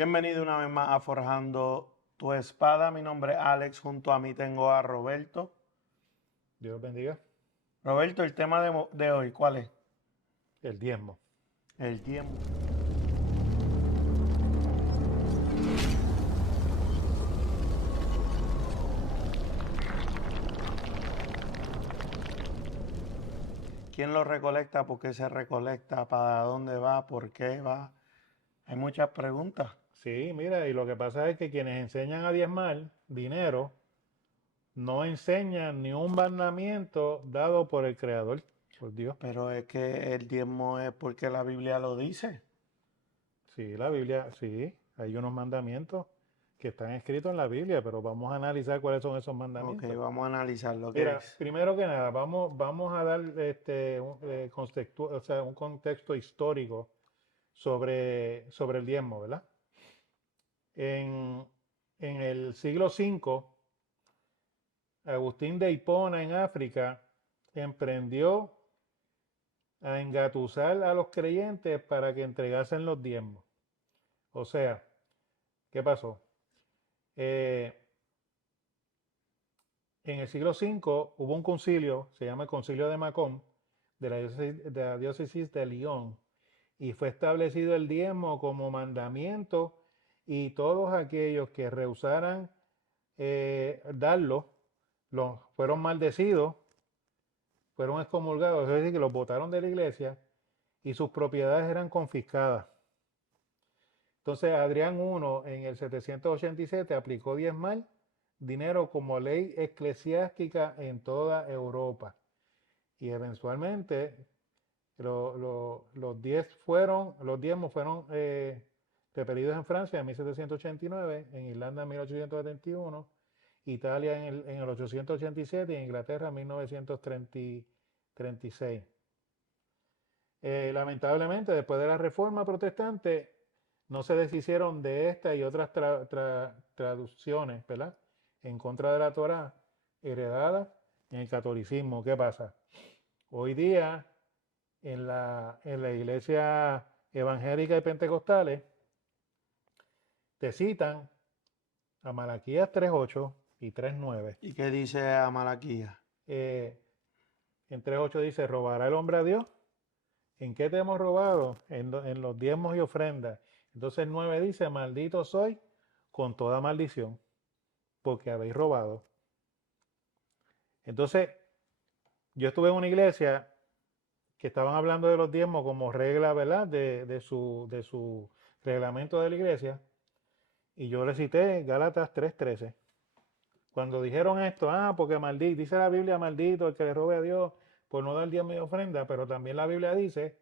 Bienvenido una vez más a Forjando tu Espada. Mi nombre es Alex, junto a mí tengo a Roberto. Dios bendiga. Roberto, el tema de hoy, ¿cuál es? El diezmo. El tiempo. ¿Quién lo recolecta? ¿Por qué se recolecta? ¿Para dónde va? ¿Por qué va? Hay muchas preguntas. Sí, mira, y lo que pasa es que quienes enseñan a diezmar dinero no enseñan ni un mandamiento dado por el Creador, por Dios. Pero es que el diezmo es porque la Biblia lo dice. Sí, la Biblia, sí, hay unos mandamientos que están escritos en la Biblia, pero vamos a analizar cuáles son esos Ok, mandamientos. vamos a analizar lo que Mira, dice. primero que nada, vamos a dar un contexto histórico sobre el diezmo, ¿verdad? En, en el siglo V, Agustín de Hipona en África emprendió a engatusar a los creyentes para que entregasen los diezmos. O sea, ¿qué pasó? Eh, en el siglo V hubo un concilio, se llama el Concilio de Macón, de la diócesis de Lyon, y fue establecido el diezmo como mandamiento y todos aquellos que rehusaran darlo, fueron maldecidos, fueron excomulgados, es decir, que los botaron de la iglesia y sus propiedades eran confiscadas. Entonces Adrián I en el 787 aplicó diezmal dinero como ley eclesiástica en toda Europa y eventualmente los diezmos fueron repelidos en Francia en 1789, en Irlanda en 1871, Italia en el 887 y en Inglaterra en 1936. Lamentablemente, después de la Reforma Protestante, no se deshicieron de esta y otras traducciones, ¿verdad? En contra de la Torá, heredada en el catolicismo. ¿Qué pasa? Hoy día, en la iglesia evangélica y pentecostales, te citan a Malaquías 3:8 y 3:9. ¿Y qué dice Amalaquías? Eh, en 3:8 dice, ¿robará el hombre a Dios? ¿En qué te hemos robado? En los diezmos y ofrendas. Entonces el 9 dice, maldito soy con toda maldición, porque habéis robado. Entonces, yo estuve en una iglesia que estaban hablando de los diezmos como regla, ¿verdad? De su reglamento de la iglesia. Y yo le cité Gálatas 3:13. Cuando dijeron esto, porque maldito, dice la Biblia, maldito el que le robe a Dios por no dar diezmo y ofrenda, pero también la Biblia dice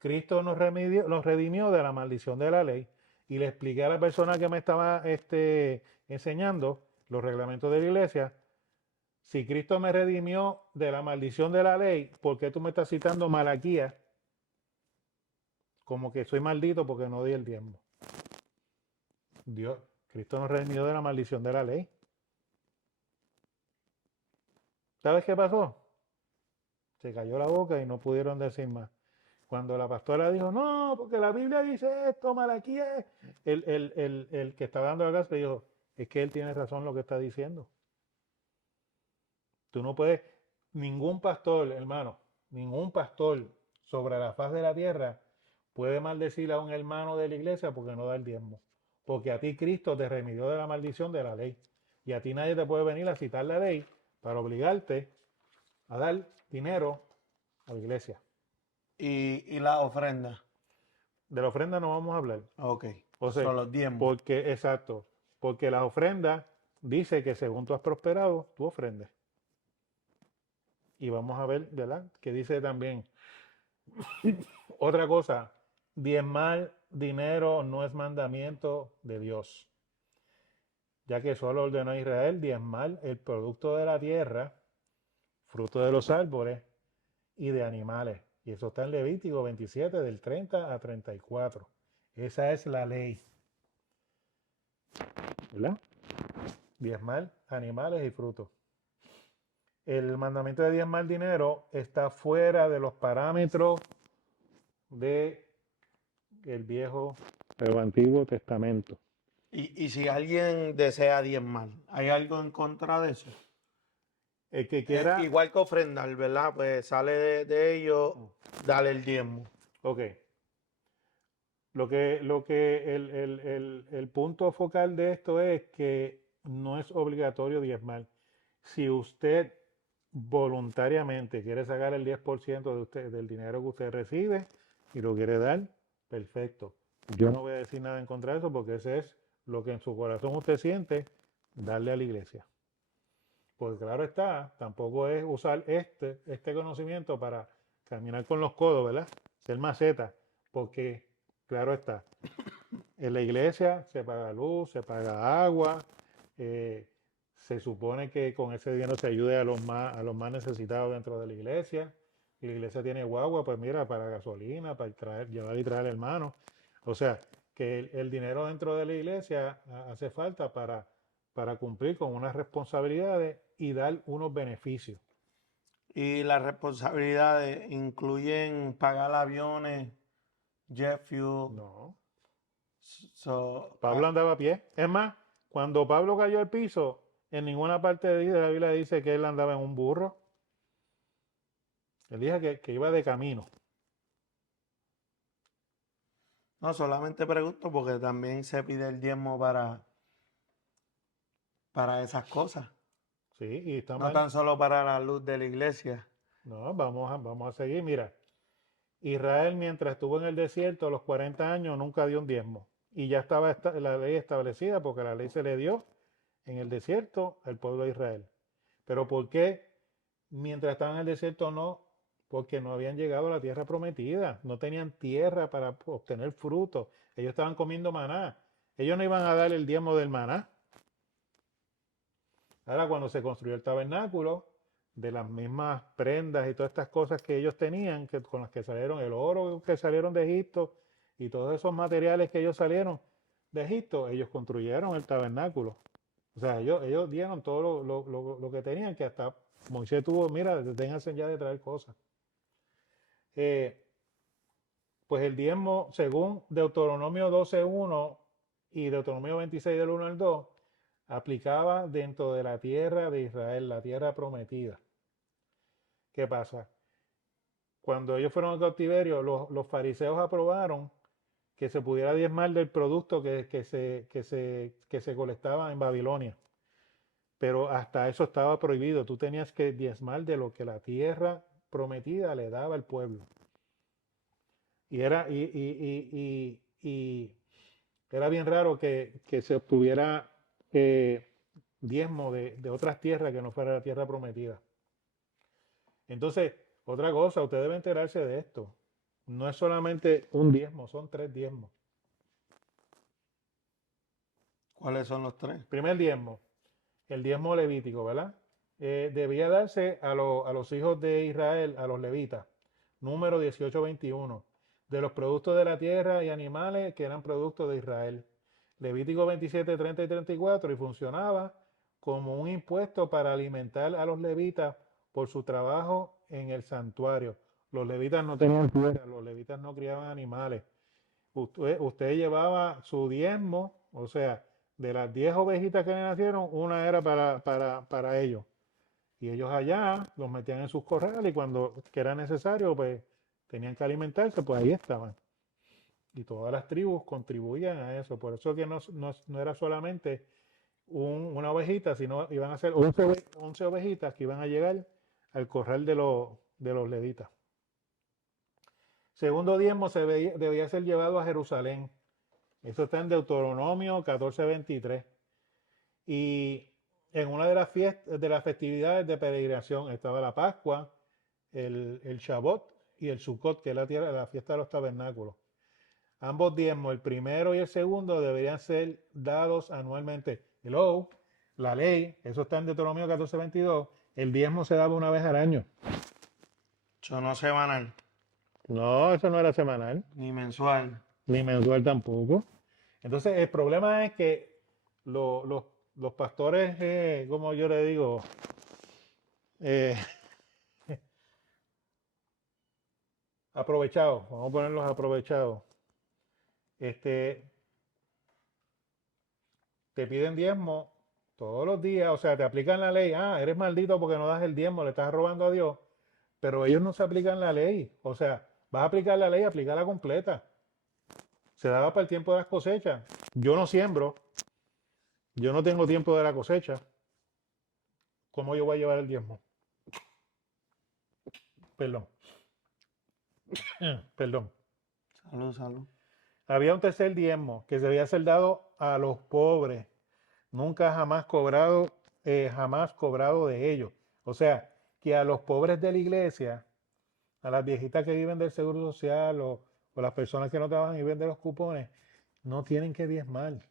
Cristo nos redimió de la maldición de la ley y le expliqué a la persona que me estaba enseñando los reglamentos de la iglesia, si Cristo me redimió de la maldición de la ley, ¿por qué tú me estás citando Malaquías como que soy maldito porque no di el diezmo? Dios, Cristo nos redimió de la maldición de la ley. ¿Sabes qué pasó? Se cayó la boca y no pudieron decir más. Cuando la pastora dijo, no, porque la Biblia dice esto, Malaquías, el que estaba dando la clase dijo, es que él tiene razón lo que está diciendo. Tú no puedes, ningún pastor, hermano, ningún pastor sobre la faz de la tierra puede maldecir a un hermano de la iglesia porque no da el diezmo. Porque a ti Cristo te remitió de la maldición de la ley. Y a ti nadie te puede venir a citar la ley para obligarte a dar dinero a la iglesia. Y la ofrenda. De la ofrenda no vamos a hablar. Ok, O sea, son los diezmos. porque las ofrendas dice que según tú has prosperado, tú ofrendes. Y vamos a ver, ¿verdad? Que dice también otra cosa, diezmar dinero no es mandamiento de Dios, ya que solo ordenó a Israel diezmar el producto de la tierra, fruto de los árboles y de animales. Y eso está en Levítico 27, del 30 a 34. Esa es la ley, ¿verdad? Diezmar animales y frutos. El mandamiento de diezmar dinero está fuera de los parámetros del Viejo del Antiguo Testamento. Y si alguien desea diezmar, ¿hay algo en contra de eso? El que quiera, Igual que ofrendar, ¿verdad? Pues sale de ellos, dale el diezmo. ok. El punto focal de esto es que no es obligatorio diezmar. Si usted voluntariamente quiere sacar el 10% de usted, del dinero que usted recibe y lo quiere dar, perfecto. Yo no voy a decir nada en contra de eso porque ese es lo que en su corazón usted siente, darle a la iglesia. Pues claro está, tampoco es usar este conocimiento para caminar con los codos, ¿verdad? Ser maceta, porque claro está, en la iglesia se paga luz, se paga agua, se supone que con ese dinero se ayude a los más necesitados dentro de la iglesia. La iglesia tiene guagua, pues mira, para gasolina, para llevar y traer hermanos. O sea, que el dinero dentro de la iglesia hace falta para cumplir con unas responsabilidades y dar unos beneficios. Y las responsabilidades incluyen pagar aviones, jet fuel. No. So, Pablo andaba a pie. Es más, cuando Pablo cayó al piso, en ninguna parte de la Biblia dice que él andaba en un burro. Él dijo que iba de camino. no, solamente pregunto porque también se pide el diezmo para esas cosas. Sí, y está No mal. tan solo para la luz de la iglesia. No, vamos a seguir. Mira, Israel mientras estuvo en el desierto los 40 años nunca dio un diezmo. Y ya estaba la ley establecida porque la ley se le dio en el desierto al pueblo de Israel. Pero ¿por qué mientras estaban en el desierto no? Porque no habían llegado a la tierra prometida. No tenían tierra para obtener frutos. Ellos estaban comiendo maná. Ellos no iban a dar el diezmo del maná. Ahora, cuando se construyó el tabernáculo, de las mismas prendas y todas estas cosas que ellos tenían, con las que salieron, el oro que salieron de Egipto y todos esos materiales que ellos salieron de Egipto, ellos construyeron el tabernáculo. O sea, ellos dieron todo lo que tenían, que hasta Moisés tuvo, mira, deténganse ya de traer cosas. Pues el diezmo, según Deuteronomio 12.1 y Deuteronomio 26 del 1 al 2, aplicaba dentro de la tierra de Israel, la tierra prometida. ¿Qué pasa? Cuando ellos fueron al cautiverio, los fariseos aprobaron que se pudiera diezmar del producto que se colectaba en Babilonia. Pero hasta eso estaba prohibido. Tú tenías que diezmar de lo que la tierra prometida le daba al pueblo. Y era bien raro que se obtuviera diezmo de otras tierras que no fuera la tierra prometida. Entonces, otra cosa, usted debe enterarse de esto. No es solamente un diezmo, son 3 diezmos. ¿Cuáles son los 3? Primer diezmo, el diezmo levítico, ¿verdad? Debía darse a los hijos de Israel, a los levitas, número 18-21, de los productos de la tierra y animales que eran productos de Israel. Levítico 27, 30 y 34, y funcionaba como un impuesto para alimentar a los levitas por su trabajo en el santuario. Los levitas no tenían tierra, los levitas no criaban animales. Usted llevaba su diezmo, o sea, de las 10 ovejitas que le nacieron, una era para ellos. Y ellos allá los metían en sus corrales y cuando que era necesario, pues tenían que alimentarse, pues ahí estaban. Y todas las tribus contribuían a eso. Por eso que no era solamente una ovejita, sino iban a ser 11 ovejitas que iban a llegar al corral de los levitas. Segundo diezmo debía ser llevado a Jerusalén. Eso está en Deuteronomio 14:23. Y en una de las festividades de peregrinación estaba la Pascua, el Shavuot y el Sukkot, que es la fiesta de los tabernáculos. Ambos diezmos, el primero y el segundo, deberían ser dados anualmente. Hello, la ley, eso está en Deuteronomio 14:22, el diezmo se daba una vez al año. Eso no semanal, No, eso no era semanal, ni mensual. ni mensual tampoco. Entonces, el problema es que los pastores, como yo le digo, eh, aprovechados, vamos a ponerlos aprovechados, te piden diezmo todos los días, o sea, te aplican la ley, eres maldito porque no das el diezmo, le estás robando a Dios, pero ellos no se aplican la ley, o sea, vas a aplicar la ley, aplicarla completa. Se daba para el tiempo de las cosechas. Yo no siembro, yo no tengo tiempo de la cosecha. ¿Cómo yo voy a llevar el diezmo? Perdón, perdón. Salud, salud. Había un tercer diezmo que se debía ser dado a los pobres, nunca jamás cobrado de ellos. O sea, que a los pobres de la iglesia, a las viejitas que viven del seguro social o las personas que no trabajan y viven de los cupones, no tienen que diezmar.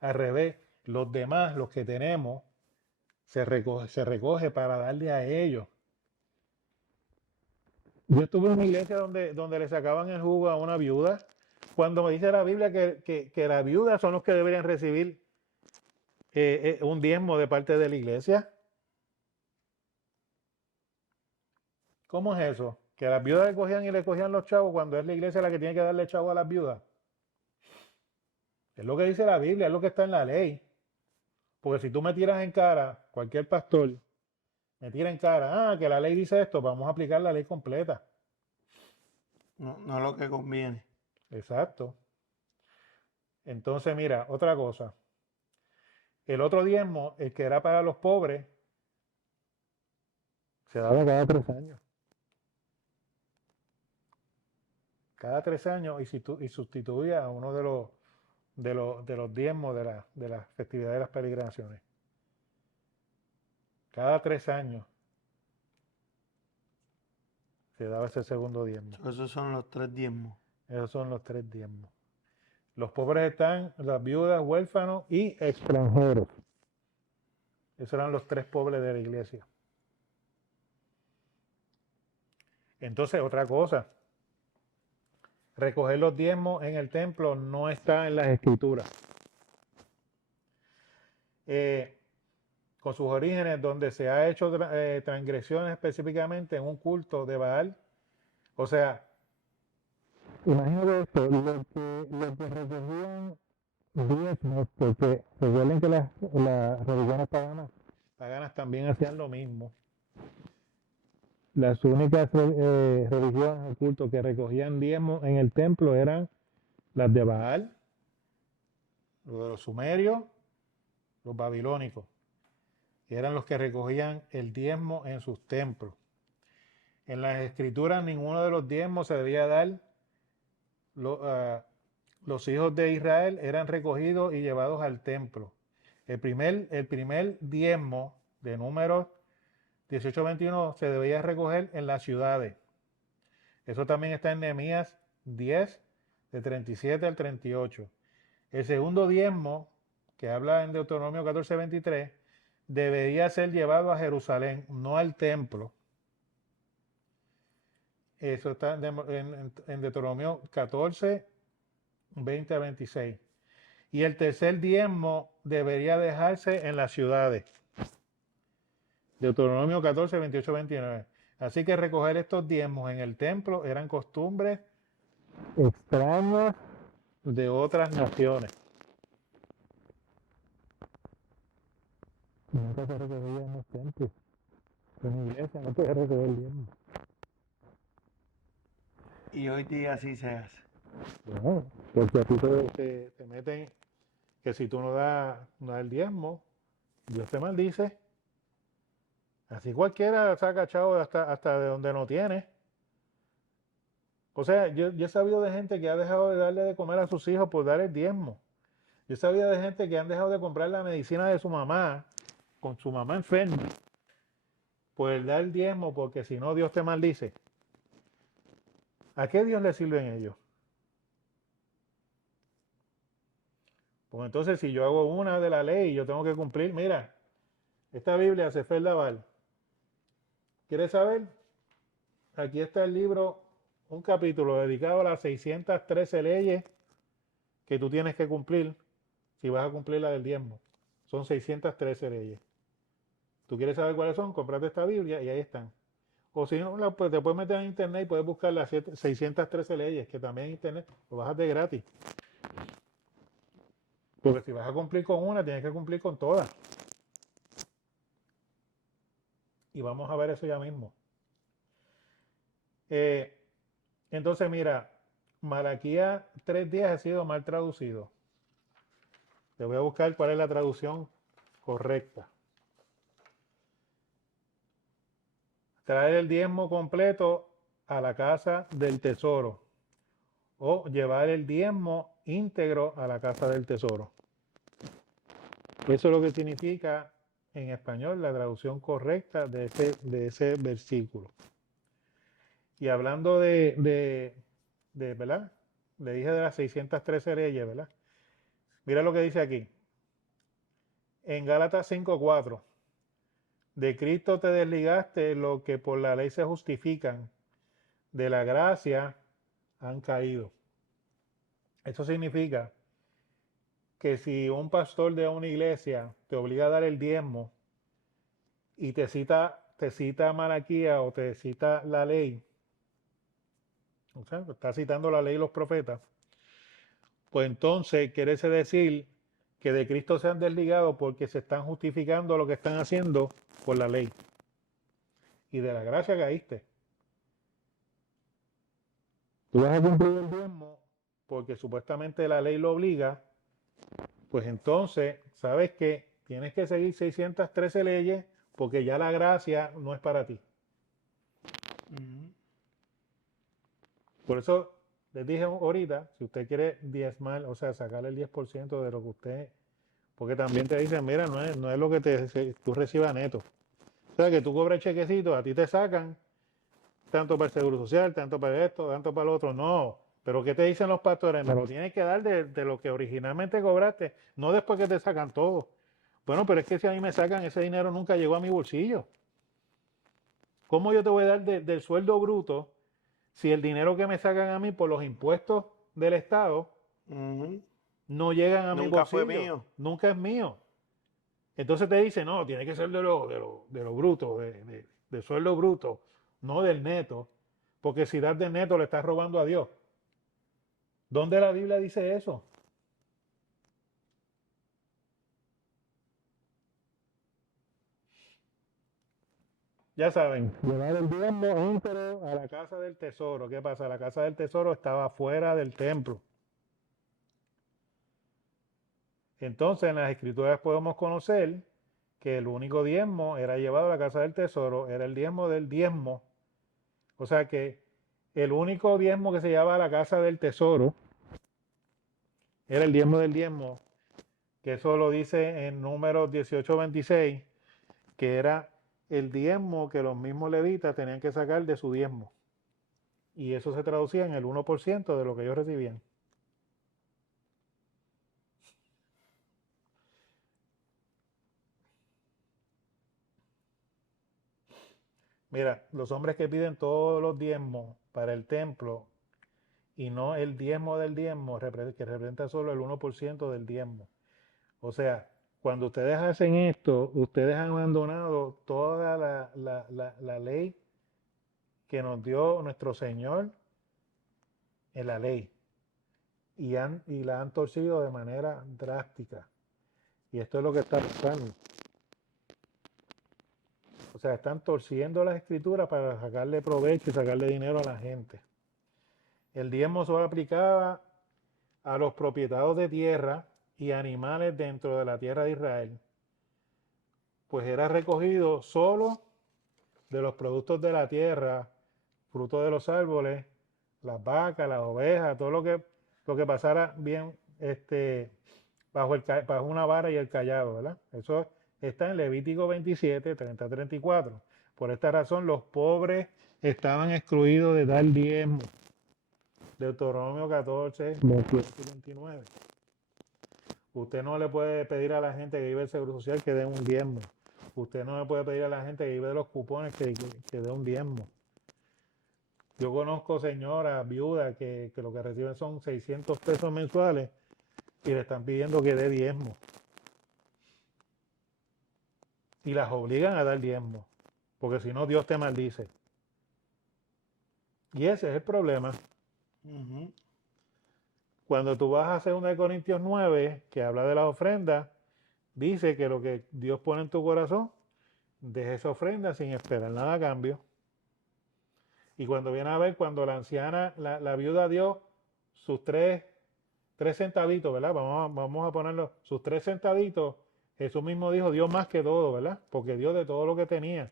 Al revés, los demás, los que tenemos, se recoge para darle a ellos. Yo estuve en una iglesia donde le sacaban el jugo a una viuda, cuando me dice la Biblia que las viudas son los que deberían recibir un diezmo de parte de la iglesia. ¿Cómo es eso? Que las viudas le cogían y le cogían los chavos cuando es la iglesia la que tiene que darle chavo a las viudas. Es lo que dice la Biblia, es lo que está en la ley. Porque si tú me tiras en cara, cualquier pastor me tira en cara, que la ley dice esto, vamos a aplicar la ley completa. No, no lo que conviene. Exacto. Entonces, mira, otra cosa. El otro diezmo, el que era para los pobres, se daba cada 3 años. Cada 3 años y sustituía a uno de los diezmos de las festividades de las peregrinaciones. Cada 3 años se daba ese segundo diezmo. Esos son los 3 diezmos. Esos son los 3 diezmos. Los pobres están las viudas, huérfanos y extranjeros. Esos eran los 3 pobres de la iglesia. Entonces, otra cosa. Recoger los diezmos en el templo no está en las escrituras. Con sus orígenes, donde se ha hecho transgresiones específicamente en un culto de Baal. O sea, imagínate esto, los que recogían diezmos, porque recuerden que las religiones paganas también hacían lo mismo. Las únicas religiones o cultos que recogían diezmos en el templo eran las de Baal, los sumerios, los babilónicos. Y eran los que recogían el diezmo en sus templos. En las escrituras ninguno de los diezmos se debía dar. Los hijos de Israel eran recogidos y llevados al templo. El primer diezmo de Números 18:21 se debía recoger en las ciudades. Eso también está en Nehemías 10, de 37 al 38. El segundo diezmo, que habla en Deuteronomio 14:23, debería ser llevado a Jerusalén, no al templo. Eso está en Deuteronomio 14, 20 a 26. Y el tercer diezmo debería dejarse en las ciudades. Deuteronomio 14, 28, 29. Así que recoger estos diezmos en el templo eran costumbres extrañas de otras naciones. Nunca se recogía en los templos. En la iglesia no puede recoger diezmo. Y hoy día así se hace. No, porque a ti te meten que si tú no das el diezmo, Dios te maldice. Así cualquiera saca chavo hasta de donde no tiene. O sea, yo he sabido de gente que ha dejado de darle de comer a sus hijos por dar el diezmo. Yo he sabido de gente que han dejado de comprar la medicina de su mamá, con su mamá enferma, por dar el diezmo, porque si no Dios te maldice. ¿A qué Dios le sirven ellos? Pues entonces si yo hago una de la ley, yo tengo que cumplir. Mira, esta Biblia, Sefer Laval. ¿Quieres saber? Aquí está el libro, un capítulo dedicado a las 613 leyes que tú tienes que cumplir si vas a cumplir la del diezmo. Son 613 leyes. ¿Tú quieres saber cuáles son? Cómprate esta Biblia y ahí están. O si no, pues te puedes meter en internet y puedes buscar las 613 leyes, que también en internet lo bajas de gratis. Porque si vas a cumplir con una, tienes que cumplir con todas. Y vamos a ver eso ya mismo. Entonces, mira, Malaquías 3:10 ha sido mal traducido. Te voy a buscar cuál es la traducción correcta. Traer el diezmo completo a la casa del tesoro. O llevar el diezmo íntegro a la casa del tesoro. Eso es lo que significa en español la traducción correcta de ese versículo. Y hablando de ¿verdad? Le dije de las 613 leyes, ¿verdad? Mira lo que dice aquí. En Gálatas 5:4. De Cristo te desligaste lo que por la ley se justifican. De la gracia han caído. Eso significa que si un pastor de una iglesia te obliga a dar el diezmo y te cita Malaquía o te cita la ley, o sea, está citando la ley y los profetas, pues entonces quiere decir que de Cristo se han desligado porque se están justificando lo que están haciendo por la ley. Y de la gracia caíste. Tú vas a cumplir el diezmo porque supuestamente la ley lo obliga, pues entonces, ¿sabes qué? Tienes que seguir 613 leyes porque ya la gracia no es para ti. Por eso les dije ahorita, si usted quiere diezmar, o sea, sacarle el 10% de lo que usted, porque también te dicen, mira, no es lo que tú recibas neto. O sea, que tú cobras chequecito, a ti te sacan tanto para el Seguro Social, tanto para esto, tanto para lo otro. No, pero ¿qué te dicen los pastores? Me lo tienes que dar de lo que originalmente cobraste, no después que te sacan todo. Bueno, pero es que si a mí me sacan, ese dinero nunca llegó a mi bolsillo. ¿Cómo yo te voy a dar del sueldo bruto si el dinero que me sacan a mí por los impuestos del Estado no llegan a mi Nunca bolsillo? fue mío. Nunca es mío. Entonces te dicen, no, tiene que ser de lo bruto, de sueldo bruto, no del neto, porque si das del neto le estás robando a Dios. ¿Dónde la Biblia dice eso? Ya saben, llevar el diezmo íntegro a la casa del tesoro. ¿Qué pasa? La casa del tesoro estaba fuera del templo. Entonces en las escrituras podemos conocer que el único diezmo era llevado a la casa del tesoro, era el diezmo del diezmo. O sea que el único diezmo que se llevaba a la casa del tesoro era el diezmo del diezmo, que eso lo dice en Números 18:26, que era el diezmo que los mismos levitas tenían que sacar de su diezmo. Y eso se traducía en el 1% de lo que ellos recibían. Mira, los hombres que piden todos los diezmos para el templo y no el diezmo del diezmo, que representa solo el 1% del diezmo. O sea, cuando ustedes hacen esto, ustedes han abandonado toda la ley que nos dio nuestro Señor en la ley y la han torcido de manera drástica. Y esto es lo que está pasando. O sea, están torciendo las escrituras para sacarle provecho y sacarle dinero a la gente. El diezmo solo aplicaba a los propietarios de tierra y animales dentro de la tierra de Israel, pues era recogido solo de los productos de la tierra, fruto de los árboles, las vacas, las ovejas, todo lo que pasara bien bajo una vara y el cayado, ¿verdad? Eso está en Levítico 27, 30-34. Por esta razón los pobres estaban excluidos de dar diezmo. Deuteronomio 14, 28 y 29. Usted no le puede pedir a la gente que vive el Seguro Social que dé un diezmo. Usted no le puede pedir a la gente que vive de los cupones que dé un diezmo. Yo conozco señoras viudas que lo que reciben son 600 pesos mensuales y le están pidiendo que dé diezmo. Y las obligan a dar diezmo, porque si no Dios te maldice. Y ese es el problema. Cuando tú vas a 2 Corintios 9, que habla de las ofrendas, dice que lo que Dios pone en tu corazón, deja esa ofrenda sin esperar nada a cambio. Y cuando viene a ver, cuando la anciana, la viuda dio sus tres centavitos, ¿verdad? Vamos a ponerlo, sus 3 centavitos, Jesús mismo dijo, dio más que todo, ¿verdad? Porque dio de todo lo que tenía.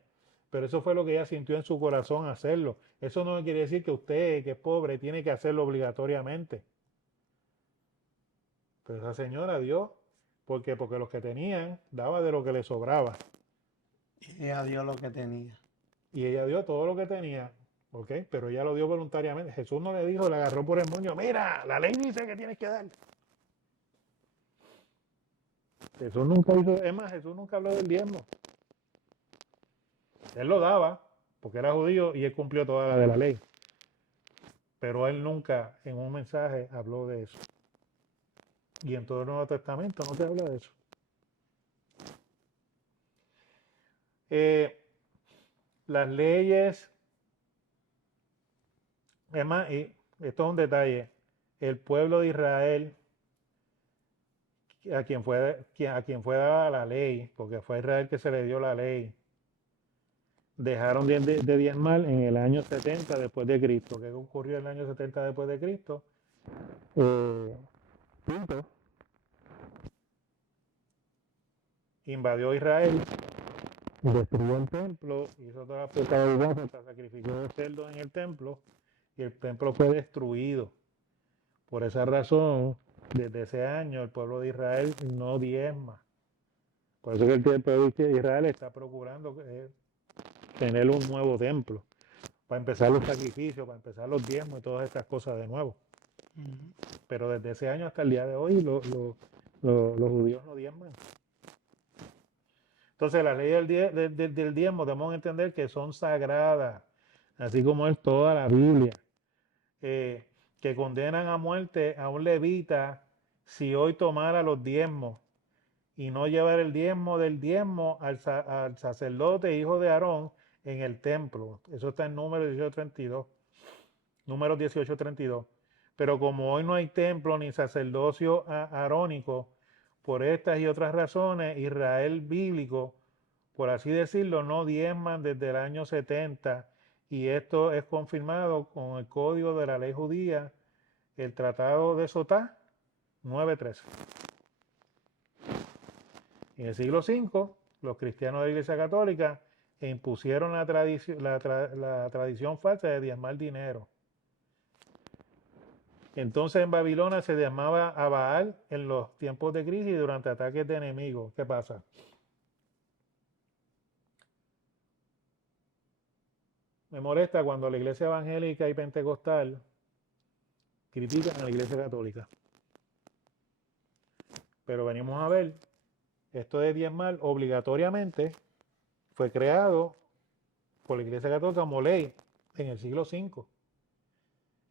Pero eso fue lo que ella sintió en su corazón hacerlo. Eso no quiere decir que usted, que es pobre, tiene que hacerlo obligatoriamente. Pero esa señora dio, ¿por qué? Porque los que tenían, daba de lo que le sobraba. Y ella dio lo que tenía. Y ella dio todo lo que tenía, ¿ok? Pero ella lo dio voluntariamente. Jesús no le dijo, le agarró por el moño, mira, la ley dice que tienes que dar. Jesús nunca hizo, es más, Jesús nunca habló del diezmo. Él lo daba, porque era judío y él cumplió toda la de la ley. Pero él nunca en un mensaje habló de eso. Y en todo el Nuevo Testamento no se habla de eso. Las leyes, es más, y esto es un detalle, el pueblo de Israel, a quien fue dada la ley, porque fue a Israel que se le dio la ley, dejaron de diezmar en el año 70 después de Cristo. ¿Qué ocurrió en el año 70 después de Cristo? Tito invadió Israel, destruyó el templo, hizo toda la pecadillas, sacrificó de cerdos en el templo y el templo fue destruido. Por esa razón, desde ese año el pueblo de Israel no diezma. Por eso que el pueblo de Israel está procurando tener un nuevo templo, para empezar los sacrificios, para empezar los diezmos y todas estas cosas de nuevo. Pero desde ese año hasta el día de hoy los judíos no diezman. Entonces las leyes del diezmo debemos entender que son sagradas, así como es toda la Biblia, que condenan a muerte a un levita si hoy tomara los diezmos y no llevar el diezmo del diezmo al sacerdote hijo de Aarón en el templo. Eso está en Números 18:32. Números 18:32. Pero como hoy no hay templo ni sacerdocio arónico, por estas y otras razones, Israel bíblico, por así decirlo, no diezman desde el año 70, y esto es confirmado con el código de la ley judía, el Tratado de Sotá 9:13. En el siglo V, los cristianos de la Iglesia Católica impusieron la tradición falsa de diezmar dinero. Entonces en Babilonia se diezmaba a Baal en los tiempos de crisis y durante ataques de enemigos. ¿Qué pasa? Me molesta cuando la iglesia evangélica y pentecostal critican a la iglesia católica. Pero venimos a ver, esto de diezmar obligatoriamente fue creado por la iglesia católica como ley en el siglo V.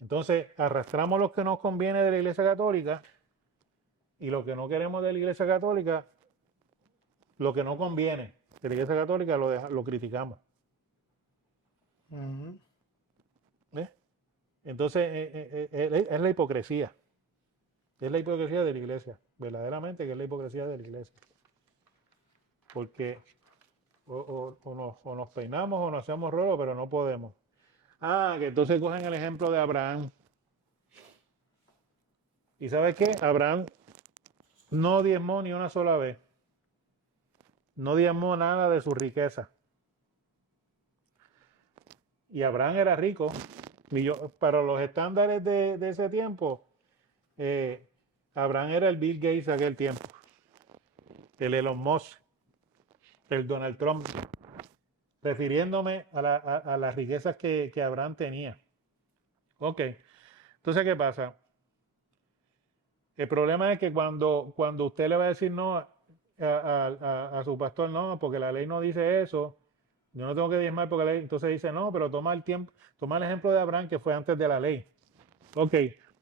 Entonces arrastramos lo que nos conviene de la iglesia católica y lo que no queremos de la iglesia católica, lo que no conviene de la iglesia católica lo criticamos. ¿Ves? Entonces es la hipocresía. Es la hipocresía de la iglesia. Verdaderamente que es la hipocresía de la iglesia. Porque o nos peinamos o nos hacemos rolo, pero no podemos. Que entonces cogen el ejemplo de Abraham. ¿Y sabes qué? Abraham no diezmó ni una sola vez. No diezmó nada de su riqueza. Y Abraham era rico. Para los estándares de ese tiempo, Abraham era el Bill Gates de aquel tiempo. El Elon Musk. El Donald Trump. Refiriéndome a las riquezas que Abraham tenía. Ok. Entonces, ¿qué pasa? El problema es que cuando usted le va a decir no a su pastor, no, porque la ley no dice eso, yo no tengo que diezmar porque la ley, entonces dice no, pero toma el ejemplo de Abraham que fue antes de la ley. Ok,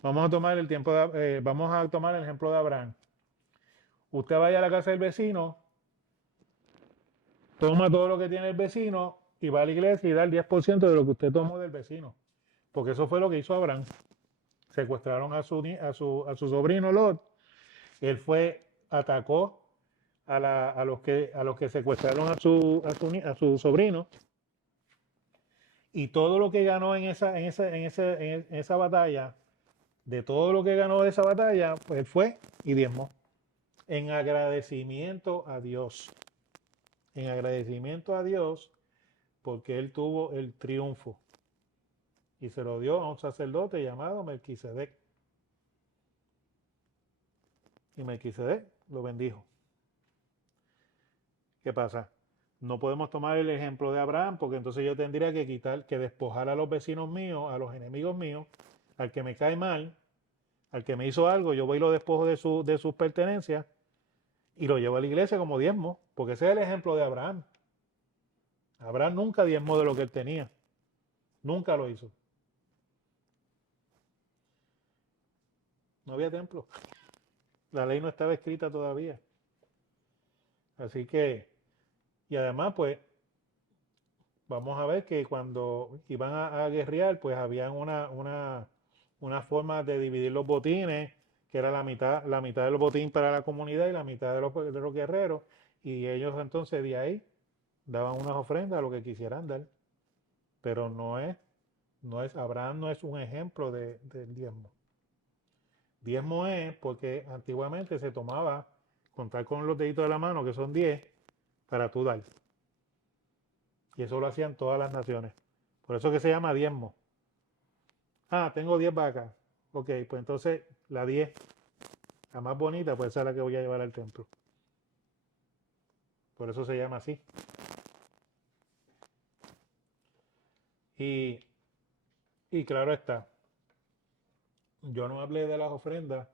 vamos a tomar el ejemplo de Abraham. Usted vaya a la casa del vecino, toma todo lo que tiene el vecino y va a la iglesia y da el 10% de lo que usted tomó del vecino. Porque eso fue lo que hizo Abraham. secuestraron a su sobrino Lot, él fue, atacó a los que secuestraron a su sobrino, y todo lo que ganó en esa batalla, de todo lo que ganó de esa batalla, pues él fue y diezmó en agradecimiento a Dios. En agradecimiento a Dios porque él tuvo el triunfo y se lo dio a un sacerdote llamado Melquisedec. Y Melquisedec lo bendijo. ¿Qué pasa? No podemos tomar el ejemplo de Abraham porque entonces yo tendría que despojar a los vecinos míos, a los enemigos míos, al que me cae mal, al que me hizo algo, yo voy y lo despojo de sus pertenencias y lo llevo a la iglesia como diezmo, porque ese es el ejemplo de Abraham. Abraham nunca diezmó de lo que él tenía, nunca lo hizo. No había templo, la ley no estaba escrita todavía. Así que, y además pues, vamos a ver que cuando iban a guerrear, pues habían una forma de dividir los botines, que era la mitad del botín para la comunidad y la mitad de los guerreros, y ellos entonces de ahí daban unas ofrendas a lo que quisieran dar. Pero Abraham no es un ejemplo del diezmo. Diezmo es porque antiguamente se tomaba, contar con los deditos de la mano, que son 10, para tú dar. Y eso lo hacían todas las naciones. Por eso que se llama diezmo. Ah, tengo 10 vacas. Ok, pues entonces la 10, la más bonita, pues esa es la que voy a llevar al templo. Por eso se llama así. Y claro está, yo no hablé de las ofrendas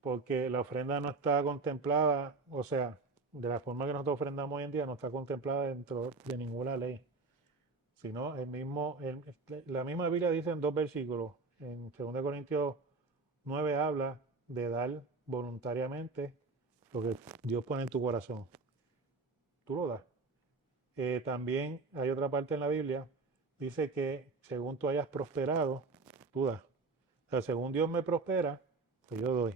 porque la ofrenda no está contemplada, o sea, de la forma que nosotros ofrendamos hoy en día no está contemplada dentro de ninguna ley, sino la misma Biblia dice en 2 versículos, en 2 Corintios 9 habla de dar voluntariamente lo que Dios pone en tu corazón, tú lo das. También hay otra parte en la Biblia, dice que según tú hayas prosperado, tú das. O sea, según Dios me prospera, pues yo doy,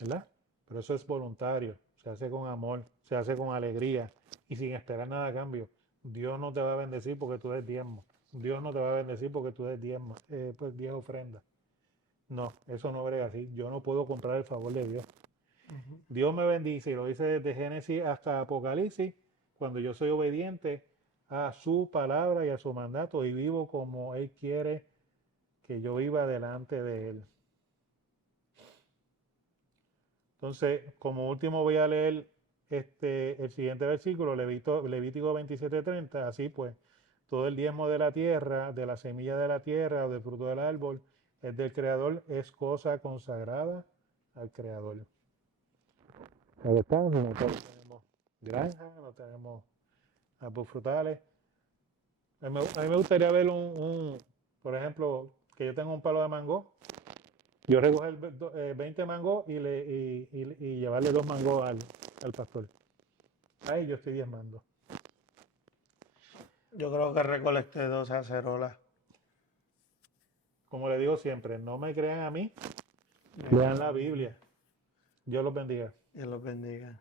¿verdad? Pero eso es voluntario, se hace con amor, se hace con alegría y sin esperar nada a cambio. Dios no te va a bendecir porque tú des diezmo. Dios no te va a bendecir porque tú des diezmo, pues 10 ofrendas. No, eso no brega así. Yo no puedo comprar el favor de Dios. Dios me bendice y lo dice desde Génesis hasta Apocalipsis, cuando yo soy obediente a su palabra y a su mandato y vivo como Él quiere que yo viva delante de Él. Entonces, como último voy a leer el siguiente versículo, Levítico 27:30, así pues, todo el diezmo de la tierra, de la semilla de la tierra o del fruto del árbol, es del Creador, es cosa consagrada al Creador. Ahí está, no tenemos granja, no tenemos árboles frutales. A mí me gustaría ver por ejemplo, que yo tenga un palo de mango, yo recoger 20 mangos y llevarle 2 mangos al pastor. Ahí yo estoy diezmando. Yo creo que recolecté 2 acerolas. Como le digo siempre, no me crean a mí, lean la Biblia. Dios los bendiga. Dios los bendiga.